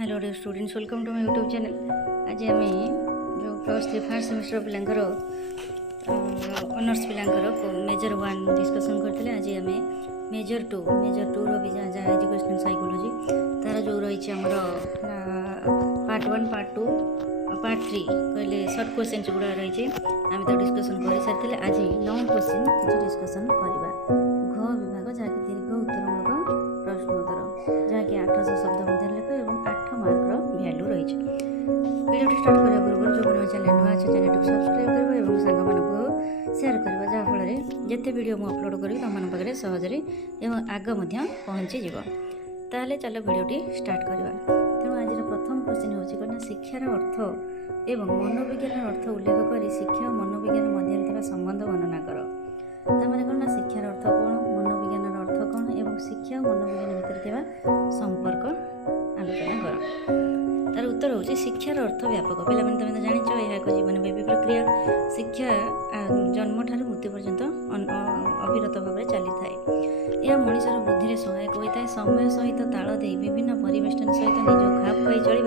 Hello dear students, welcome to my YouTube channel. आज आम जो +3 फर्स्ट सेमिस्टर पिलांकर ऑनर्स पिलांकर मेजर 1 डिस्कसन करते। आज आम मेजर 2 भी जहाँ एजुकेशनल साइकोलॉजी तार जो रही आमर पार्ट 1 पार्ट 2 पार्ट 3 कहले सर्ट क्वेश्चन गुड़ा रही आम तो डिस्कसन कर सारी। आज लंग क्वेश्चन किसी डिस्कसन करवा घ विभाग जहाँकि दीर्घ उत्तरमूलक प्रश्नोत्तर जहाँकि 800 शब्द मध्य लेख और 8 मार्कर भैल्यू रही। वीडियो स्टार्ट करने पूर्व जो मैंने चैनल नुआ अच्छे चैनल को सब्सक्राइब कर और सांग मानक शेयर करवा जहाँफल जिते वीडियो मुझे अपलोड करी तुम पाखे सहजरे और आग पहुँची जीव। ताहले चलो वीडियोटी स्टार्ट करवा। तेणु आज प्रथम क्वेश्चन हूँ शिक्षार अर्थ एवं मनोविज्ञान अर्थ उल्लेख कर शिक्षा और मनोविज्ञान मध्य संबंध वर्णना कर। तमें कौन शिक्षार अर्थ कौन, मनोविज्ञान अर्थ कौन और शिक्षा और मनोविज्ञान भितर संपर्क आलोचना कर। तार उत्तर हूँ शिक्षार अर्थ व्यापक। पे तुम तो जान यह एक जीवनव्यापी प्रक्रिया। शिक्षा जन्म ठार मृत्यु पर्यंत अविरत भाव चली थाए। यह मनुष्यर बुद्धि में सहायक होता है। समय सहित ताल दे विभिन्न परिवेशन सहित निज खाप पाई चल